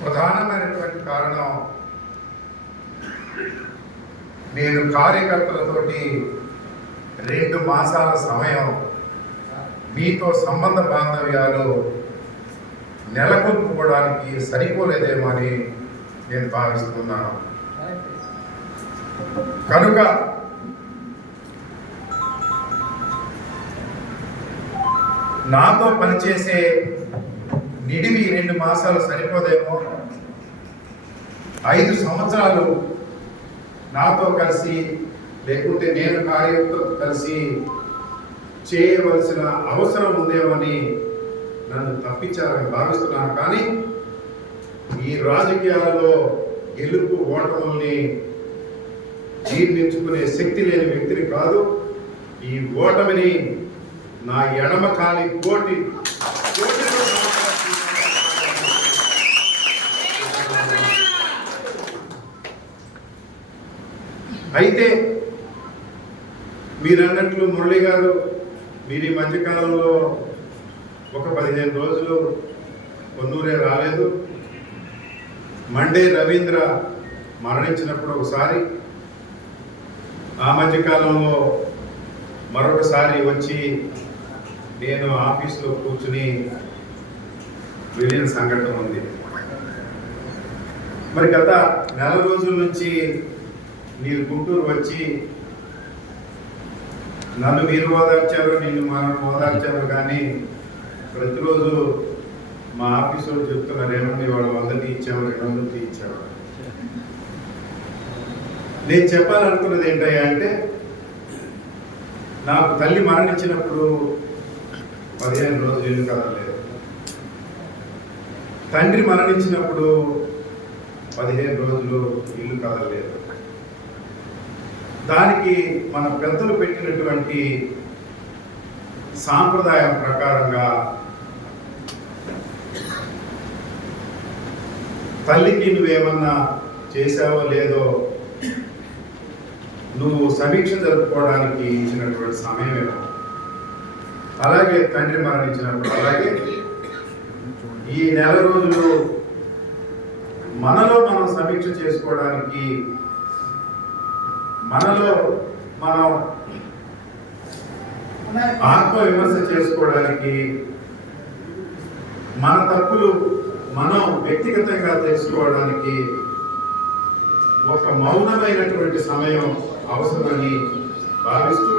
ప్రధానమైనటువంటి కారణం నేను కార్యకర్తలతోటి 2 మాసాల సమయం మీతో సంబంధ బాంధవ్యాలు నెలకొల్పుకోవడానికి సరిపోలేదేమో అని నేను భావిస్తున్నాను. కనుక నాతో పనిచేసే నిడివి 2 మాసాలు సరిపోదేమో, 5 సంవత్సరాలు నాతో కలిసి లేకుంటే నేను కార్యకర్తలతో కలిసి చేయవలసిన అవసరం ఉందేమని నన్ను తప్పించాలని భావిస్తున్నాను. కానీ ఈ రాజకీయాలలో గెలుపు ఓటముల్ని జీర్ణించుకునే శక్తి లేని వ్యక్తిని కాదు. ఈ ఓటమిని నా ఎడమ కాలి కోటి అయితే మీరన్నట్లు మురళి గారు, మీరు ఈ మధ్యకాలంలో ఒక 15 రోజులు కొన్నూరే రాలేదు. మండే రవీంద్ర మరణించినప్పుడు ఒకసారి, ఆ మధ్యకాలంలో మరొకసారి వచ్చి నేను ఆఫీసులో కూర్చుని వెళ్ళిన సంఘటన ఉంది. మరి గత 4 రోజుల నుంచి మీరు గుంటూరు వచ్చి నన్ను మీరు ఓదార్చారు, నిన్ను మనం ఓదార్చారు, కానీ ప్రతిరోజు మా ఆఫీసులో చెప్తున్నారు ఏమన్నా వాళ్ళు 100 ఇచ్చాము 200 ఇచ్చాము. నేను చెప్పాలనుకున్నది ఏంటయ్యా అంటే, నాకు తల్లి మరణించినప్పుడు 15 రోజులు ఇల్లు కదలలేదు. తండ్రి మరణించినప్పుడు 15 రోజులు ఇల్లు కదలలేదు. దానికి మన పెద్దలు పెట్టినటువంటి సాంప్రదాయం ప్రకారంగా తల్లికి నువ్వేమన్నా చేసావో లేదో నువ్వు సమీక్ష జరుపుకోవడానికి ఇచ్చినటువంటి సమయమేమో. అలాగే తండ్రి మరణించినప్పుడు, అలాగే ఈ 4 రోజులు మనలో మనం సమీక్ష చేసుకోవడానికి, మనలో మనం ఆత్మవిమర్శ చేసుకోవడానికి, మన తప్పులు మనం వ్యక్తిగతంగా తెలుసుకోవడానికి ఒక మౌనమైనటువంటి సమయం అవసరమని భావిస్తూ